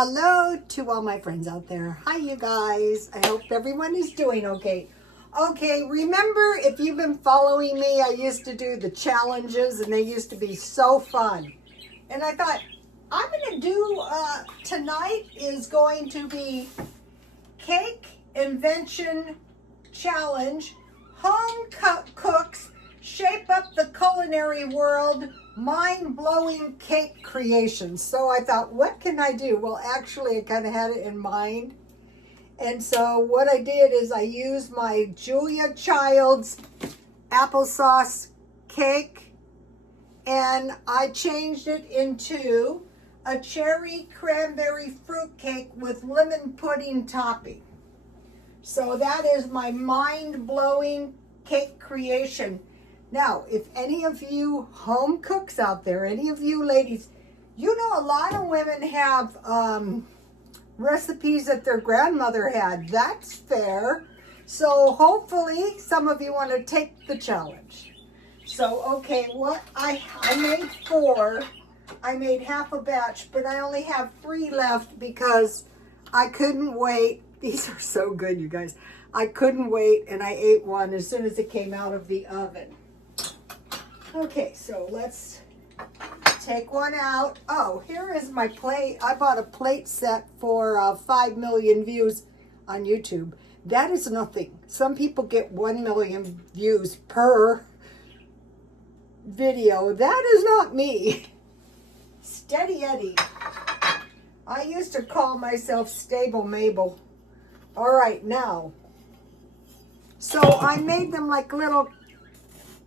Hello to all my friends out there. Hi, you guys. I hope everyone is doing okay. Okay, remember, if you've been following me, I used to do the challenges, and they used to be so fun. And I thought, I'm going to do, tonight is going to be Cake Invention Challenge. Home cooks shape up the culinary world, mind-blowing cake creations. So I thought, what can I do? Well, actually, I kind of had it in mind. And so what I did is I used my Julia Child's applesauce cake, and I changed it into a cherry cranberry fruitcake with lemon pudding topping. So that is my mind-blowing cake creation. Now, if any of you home cooks out there, any of you ladies, you know a lot of women have recipes that their grandmother had. That's fair. So hopefully some of you want to take the challenge. So, okay, what I made 4. I made half a batch, but I only have 3 left because I couldn't wait. These are so good, you guys. I couldn't wait, and I ate one as soon as it came out of the oven. Okay, so let's take one out. Oh, here is my plate. I bought a plate set for 5 million views on YouTube. That is nothing. Some people get 1 million views per video. That is not me. Steady Eddie. I used to call myself Stable Mabel. All right, now. So I made them like little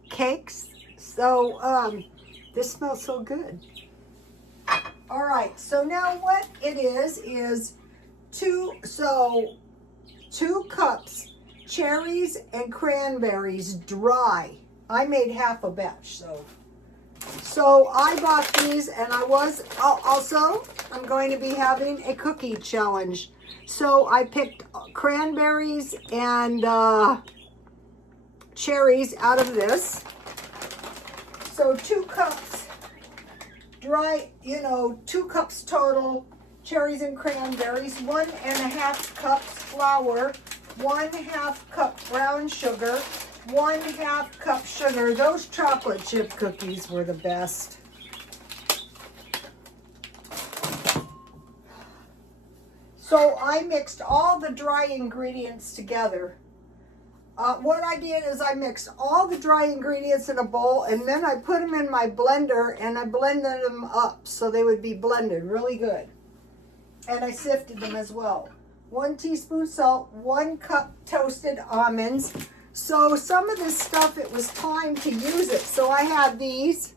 cakes. So this smells so good. All right, so now what it is 2 cups cherries and cranberries dry. I made half a batch, so I bought these, and I was also, I'm going to be having a cookie challenge. So I picked cranberries and cherries out of this. So 2 cups dry, 2 cups total, cherries and cranberries, 1.5 cups flour, 1/2 cup brown sugar, 1/2 cup sugar. Those chocolate chip cookies were the best. So I mixed all the dry ingredients together. What I did is I mixed all the dry ingredients in a bowl, and then I put them in my blender, and I blended them up so they would be blended really good. And I sifted them as well. 1 teaspoon salt, 1 cup toasted almonds. So some of this stuff, it was time to use it. So I had these,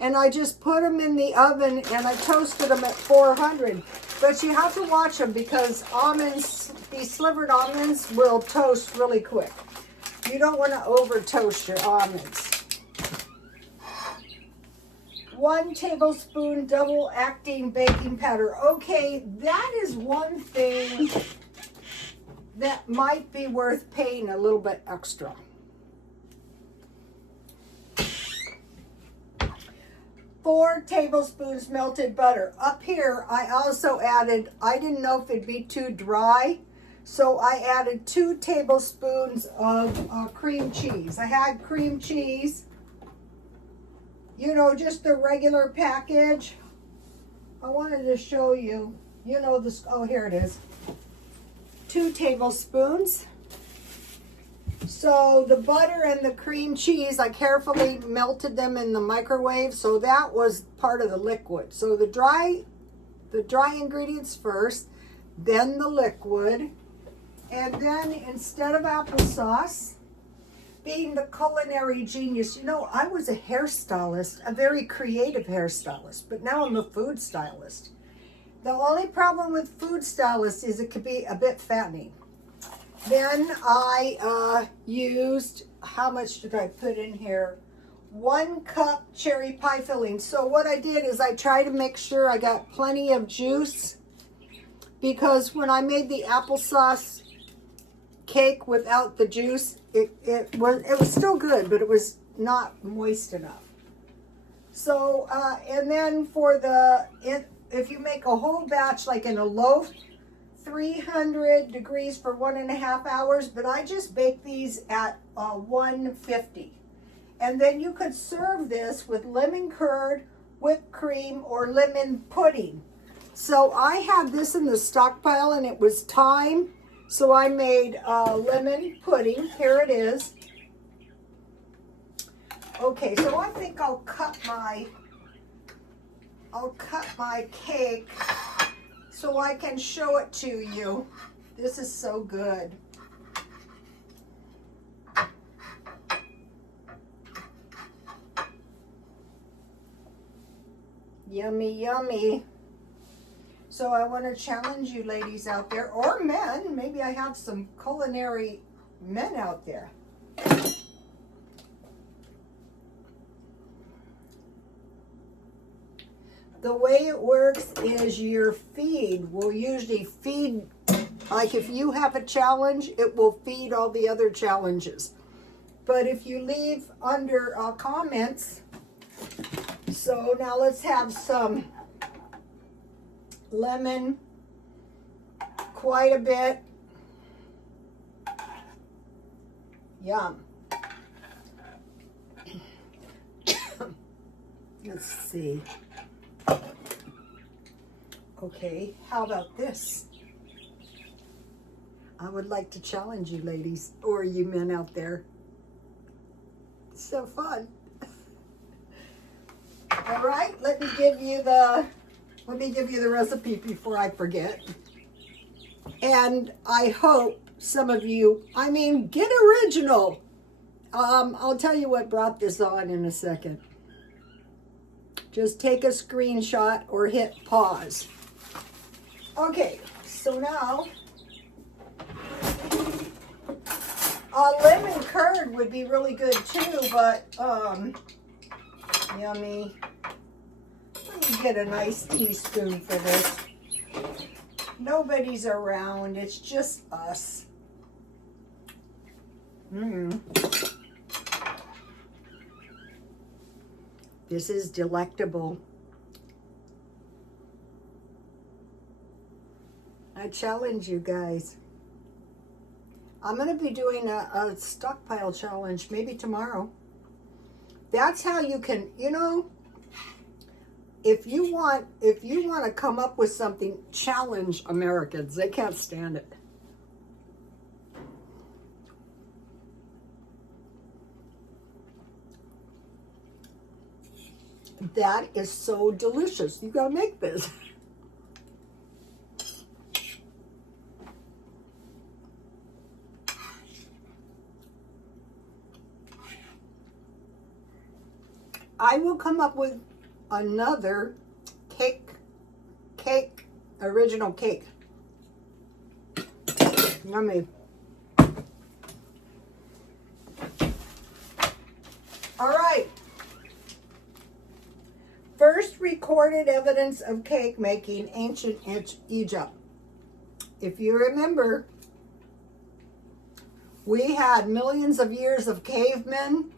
and I just put them in the oven, and I toasted them at 400. But you have to watch them because almonds, these slivered almonds, will toast really quick. You don't want to over toast your almonds. 1 tablespoon double acting baking powder. Okay, that is one thing that might be worth paying a little bit extra. 4 tablespoons melted butter. Up here, I also added, I didn't know if it'd be too dry, so I added 2 tablespoons of cream cheese. I had cream cheese, just the regular package. I wanted to show you, this, oh, here it is. 2 tablespoons. So the butter and the cream cheese, I carefully melted them in the microwave, so that was part of the liquid. So the dry ingredients first, then the liquid, and then instead of applesauce, being the culinary genius, I was a hairstylist, a very creative hairstylist, but now I'm a food stylist. The only problem with food stylist is it could be a bit fattening. Then I used, how much did I put in here? 1 cup cherry pie filling. So what I did is I tried to make sure I got plenty of juice, because when I made the applesauce cake without the juice, it was still good, but it was not moist enough. So, and then for the if you make a whole batch like in a loaf, 300 degrees for 1.5 hours, but I just bake these at 150. And then you could serve this with lemon curd, whipped cream, or lemon pudding. So I had this in the stockpile and it was time. So I made lemon pudding. Here it is. Okay, so I think I'll cut my cake so I can show it to you. This is so good. Yummy, yummy. So I want to challenge you ladies out there, or men. Maybe I have some culinary men out there. The way it works is your feed will usually feed, like if you have a challenge, it will feed all the other challenges. But if you leave under comments, so now let's have some lemon, quite a bit. Yum. Let's see. Okay, how about this? I would like to challenge you ladies, or you men out there. It's so fun. All right, let me give you the recipe before I forget. And I hope some of you, get original. I'll tell you what brought this on in a second. Just take a screenshot or hit pause. Okay, so now lemon curd would be really good too, but yummy. Let me get a nice teaspoon for this. Nobody's around, it's just us. This is delectable. I challenge you guys. I'm going to be doing a stockpile challenge maybe tomorrow. That's how you can, if you want to come up with something, challenge Americans. They can't stand it. That is so delicious. You got to make this. I will come up with another original cake. Yummy. All right. First recorded evidence of cake making, ancient Egypt. If you remember, we had millions of years of cavemen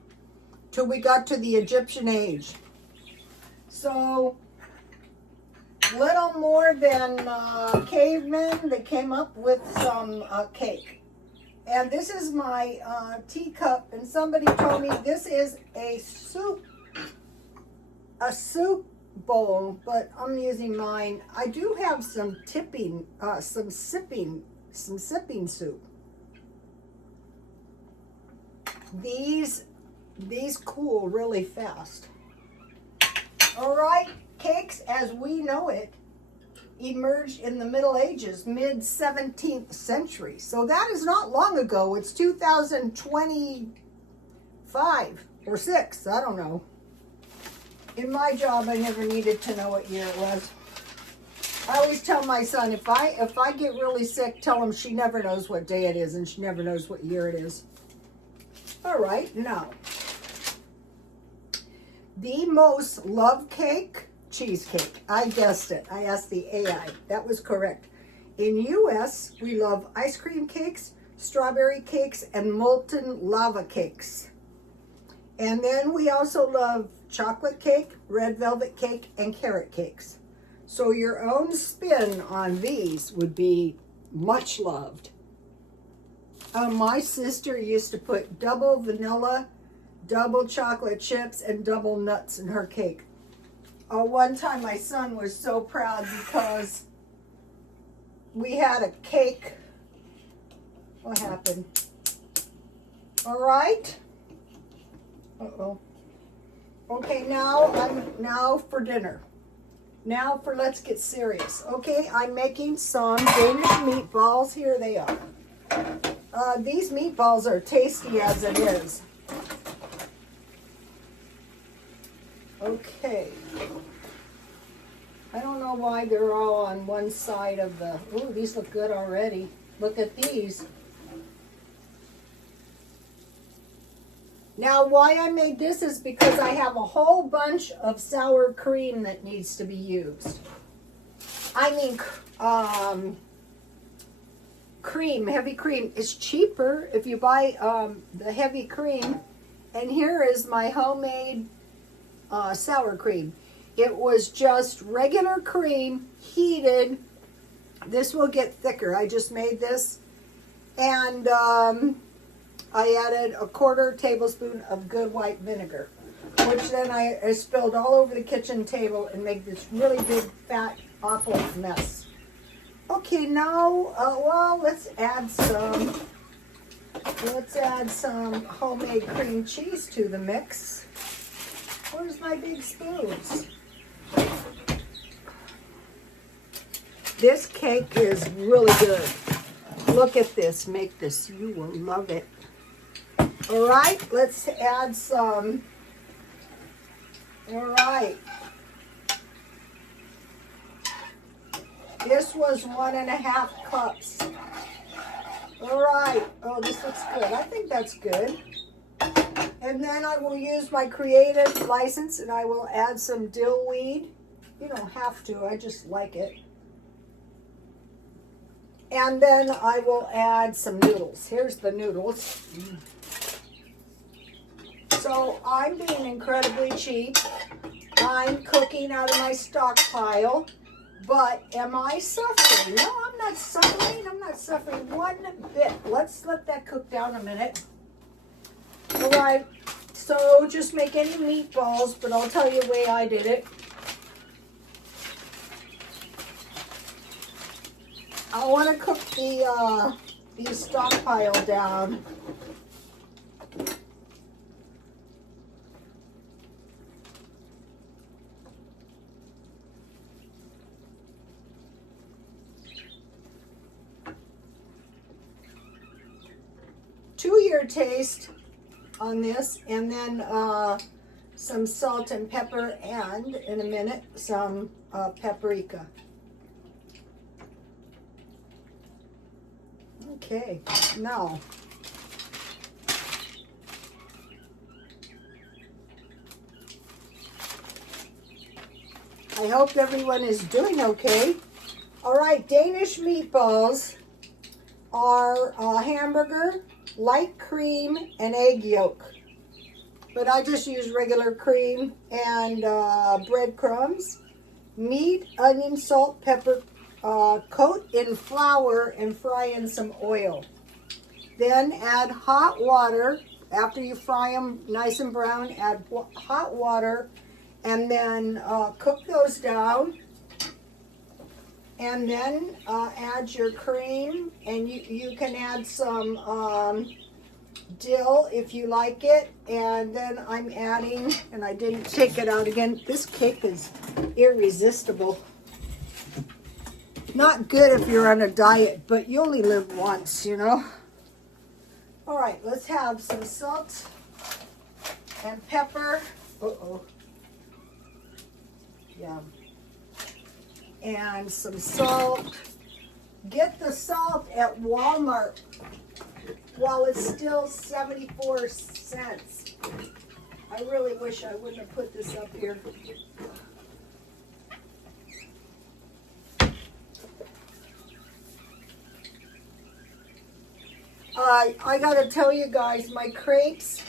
till we got to the Egyptian age. So, little more than cavemen that came up with some cake. And this is my teacup, and somebody told me this is a soup bowl, but I'm using mine. I do have some sipping soup. These cool really fast. All right, cakes as we know it emerged in the Middle Ages, mid-17th century. So that is not long ago. It's 2025 or 6, I don't know. In my job, I never needed to know what year it was. I always tell my son, if I get really sick, tell him she never knows what day it is and she never knows what year it is. All right, now. The most loved cake, cheesecake. I guessed it. I asked the AI. That was correct. In U.S., we love ice cream cakes, strawberry cakes, and molten lava cakes. And then we also love chocolate cake, red velvet cake, and carrot cakes. So your own spin on these would be much loved. My sister used to put double vanilla, double chocolate chips, and double nuts in her cake. One time my son was so proud because we had a cake. What happened? All right. Uh-oh. Okay, now for dinner. Now for let's get serious. Okay, I'm making some Danish meatballs. Here they are. These meatballs are tasty as it is. Okay. I don't know why they're all on one side of the... Ooh, these look good already. Look at these. Now, why I made this is because I have a whole bunch of sour cream that needs to be used. I mean, cream, heavy cream. Is cheaper if you buy the heavy cream. And here is my homemade sour cream. It was just regular cream, heated. This will get thicker. I just made this. And I added a 1/4 tablespoon of good white vinegar, which then I spilled all over the kitchen table and made this really big, fat, awful mess. Okay, now, well, let's add some homemade cream cheese to the mix. Where's my big spoons? This cake is really good. Look at this. Make this. You will love it. All right, let's add some. All right. This was 1.5 cups. All right. Oh, this looks good. I think that's good. And then I will use my creative license and I will add some dill weed. You don't have to, I just like it. And then I will add some noodles. Here's the noodles. So I'm being incredibly cheap. I'm cooking out of my stockpile. But am I suffering? No, I'm not suffering. I'm not suffering one bit. Let's let that cook down a minute. All right, so just make any meatballs, but I'll tell you the way I did it. I want to cook the stockpile down. To your taste on this, and then some salt and pepper, and in a minute some paprika. Okay, now I hope everyone is doing okay. All right, Danish meatballs are hamburger, light cream, and egg yolk. But I just use regular cream and breadcrumbs, meat, onion, salt, pepper, coat in flour and fry in some oil. Then add hot water. After you fry them nice and brown, add hot water and then cook those down. And then add your cream, and you can add some dill if you like it. And then I'm adding, and I didn't take it out again, this cake is irresistible. Not good if you're on a diet, but you only live once, you know. All right, let's have some salt and pepper. Uh-oh. Yeah. And some salt. Get the salt at Walmart while it's still 74 cents. I really wish I wouldn't have put this up here. I gotta tell you guys, my crepes,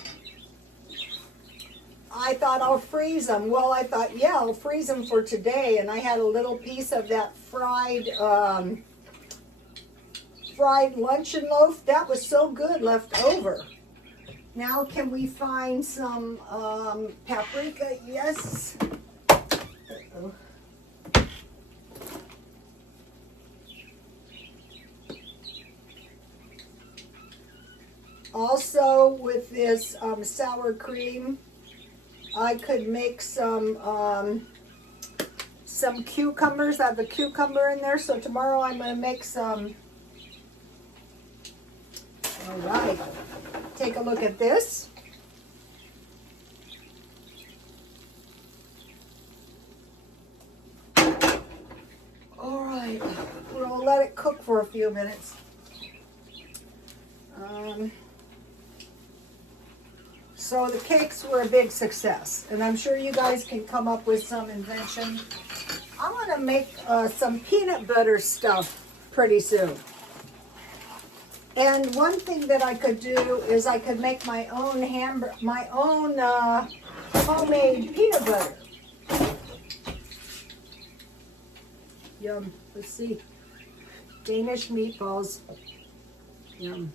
I thought I'll freeze them. Well, I thought, yeah, I'll freeze them for today. And I had a little piece of that fried luncheon loaf. That was so good left over. Now, can we find some paprika? Yes. Uh-oh. Also, with this sour cream, I could make some cucumbers. I have a cucumber in there, so tomorrow I'm going to make some. All right, take a look at this. All right, we'll let it cook for a few minutes. So the cakes were a big success, and I'm sure you guys can come up with some invention. I'm going to make some peanut butter stuff pretty soon. And one thing that I could do is I could make my own homemade peanut butter. Yum. Let's see. Danish meatballs. Yum.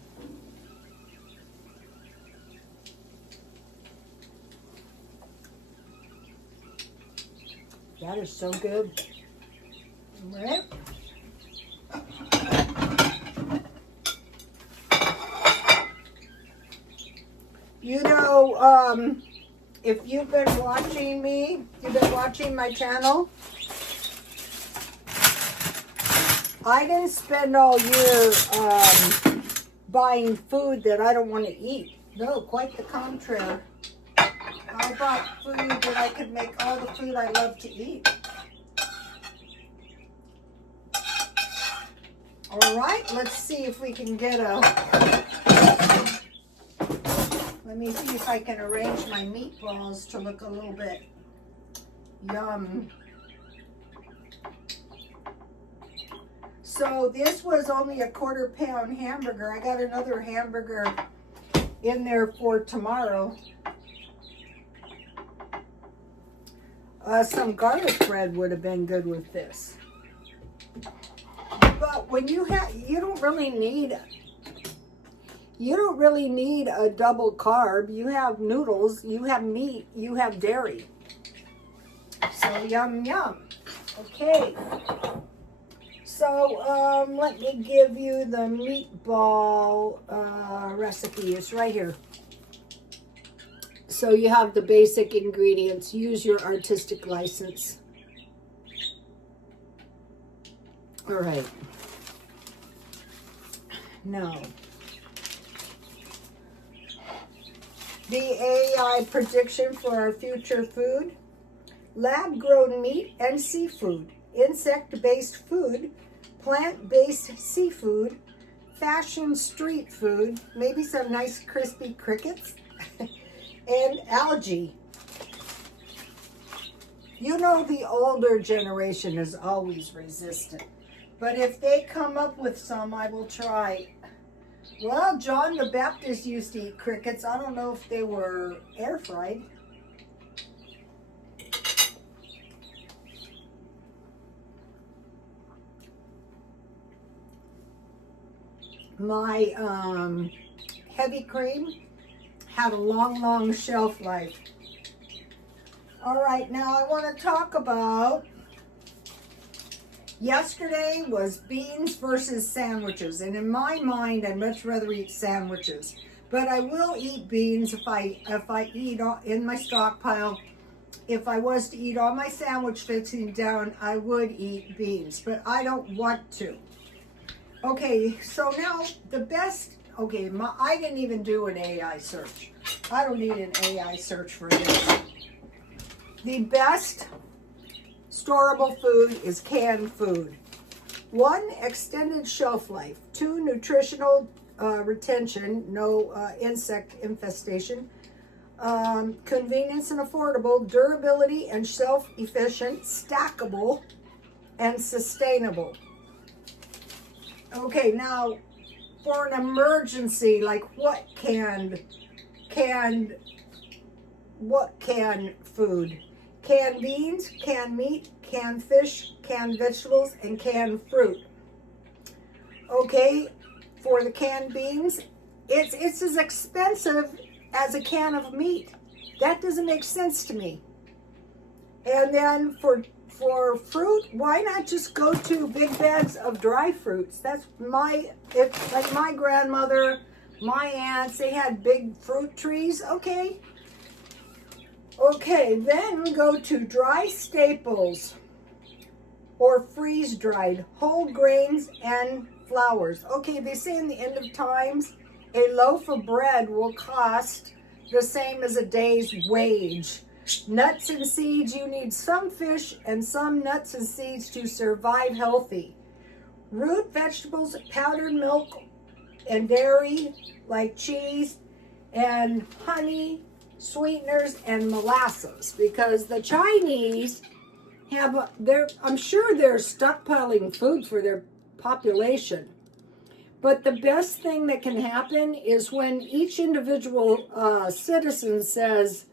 That is so good. All right. You know, if you've been watching me, you've been watching my channel, I didn't spend all year buying food that I don't want to eat. No, quite the contrary. I bought food that I could make all the food I love to eat. All right, let's see if we can get let me see if I can arrange my meatballs to look a little bit yum. So this was only a 1/4 pound hamburger. I got another hamburger in there for tomorrow. Some garlic bread would have been good with this. But when you don't really need a double carb. You have noodles, you have meat, you have dairy. So yum yum. Okay. So let me give you the meatball recipe. It's right here. So you have the basic ingredients. Use your artistic license. All right. Now, the AI prediction for our future food: lab-grown meat and seafood, insect-based food, plant-based seafood, fashion street food, maybe some nice crispy crickets, and algae. You know, the older generation is always resistant, but if they come up with some, I will try. Well, John the Baptist used to eat crickets. I don't know if they were air fried. My heavy cream had a long shelf life. All right, now I want to talk about, yesterday was beans versus sandwiches, and in my mind, I'd much rather eat sandwiches, but I will eat beans if I eat in my stockpile. If I was to eat all my sandwich fixing down, I would eat beans, but I don't want to. Okay, so now the best, okay, I didn't even do an AI search. I don't need an AI search for this. The best storable food is canned food. 1, extended shelf life. 2, nutritional retention, no insect infestation. Convenience and affordable, durability and self-efficient, stackable, and sustainable. Okay, now for an emergency, like what canned what canned food? Canned beans, canned meat, canned fish, canned vegetables, and canned fruit. Okay, for the canned beans, it's as expensive as a can of meat. That doesn't make sense to me. And then for fruit, why not just go to big bags of dry fruits? That's like my grandmother, my aunts, they had big fruit trees. Okay, then go to dry staples or freeze-dried whole grains and flours. Okay, they say in the end of times, a loaf of bread will cost the same as a day's wage. Nuts and seeds, you need some fish and some nuts and seeds to survive healthy. Root vegetables, powdered milk, and dairy like cheese and honey, sweeteners, and molasses, because the Chinese have I'm sure they're stockpiling food for their population. But the best thing that can happen is when each individual citizen says,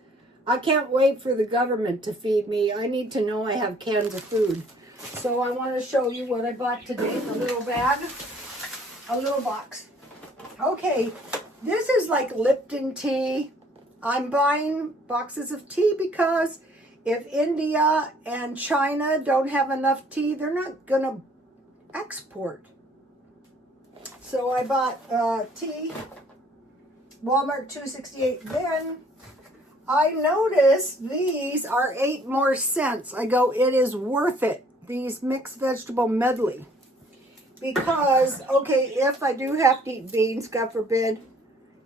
I can't wait for the government to feed me. I need to know I have cans of food. So I want to show you what I bought today in a little bag, a little box. Okay, this is like Lipton tea. I'm buying boxes of tea because if India and China don't have enough tea, they're not going to export. So I bought tea, Walmart $2.68. Then I noticed these are 8 more cents. I go, it is worth it, these mixed vegetable medley. Because, okay, if I do have to eat beans, God forbid,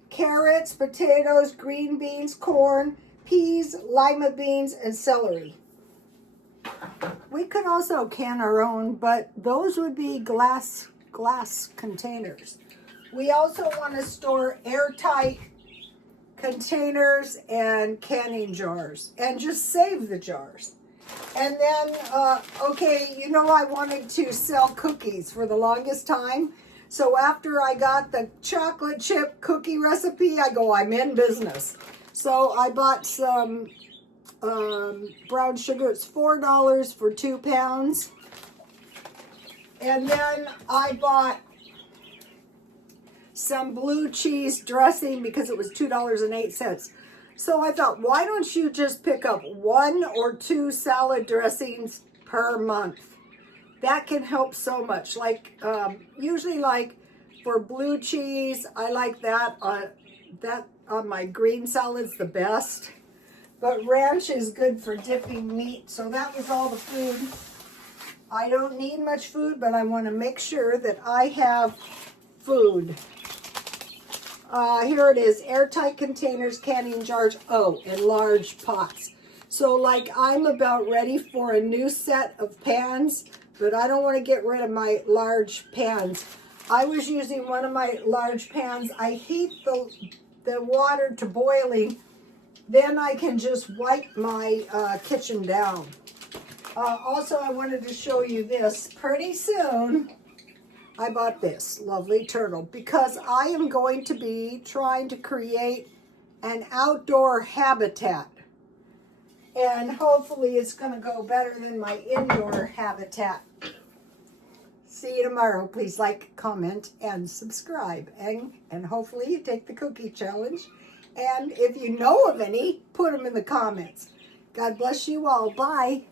carrots, potatoes, green beans, corn, peas, lima beans, and celery. We could also can our own, but those would be glass containers. We also want to store airtight containers and canning jars, and just save the jars. And then, okay, you know, I wanted to sell cookies for the longest time. So after I got the chocolate chip cookie recipe, I go, I'm in business. So I bought some brown sugar. It's $4 for 2 pounds. And then I bought some blue cheese dressing because it was $2.08. So I thought, why don't you just pick up 1 or 2 salad dressings per month? That can help so much. Like usually, like for blue cheese, I like that on my green salads the best. But ranch is good for dipping meat. So that was all the food. I don't need much food, but I want to make sure that I have food. Here it is, airtight containers, canning jars, and large pots. So like I'm about ready for a new set of pans, but I don't want to get rid of my large pans. I was using one of my large pans. I heat the water to boiling, then I can just wipe my kitchen down. Also, I wanted to show you this. Pretty soon, I bought this lovely turtle because I am going to be trying to create an outdoor habitat. And hopefully it's going to go better than my indoor habitat. See you tomorrow. Please like, comment, and subscribe. And hopefully you take the cookie challenge. And if you know of any, put them in the comments. God bless you all. Bye.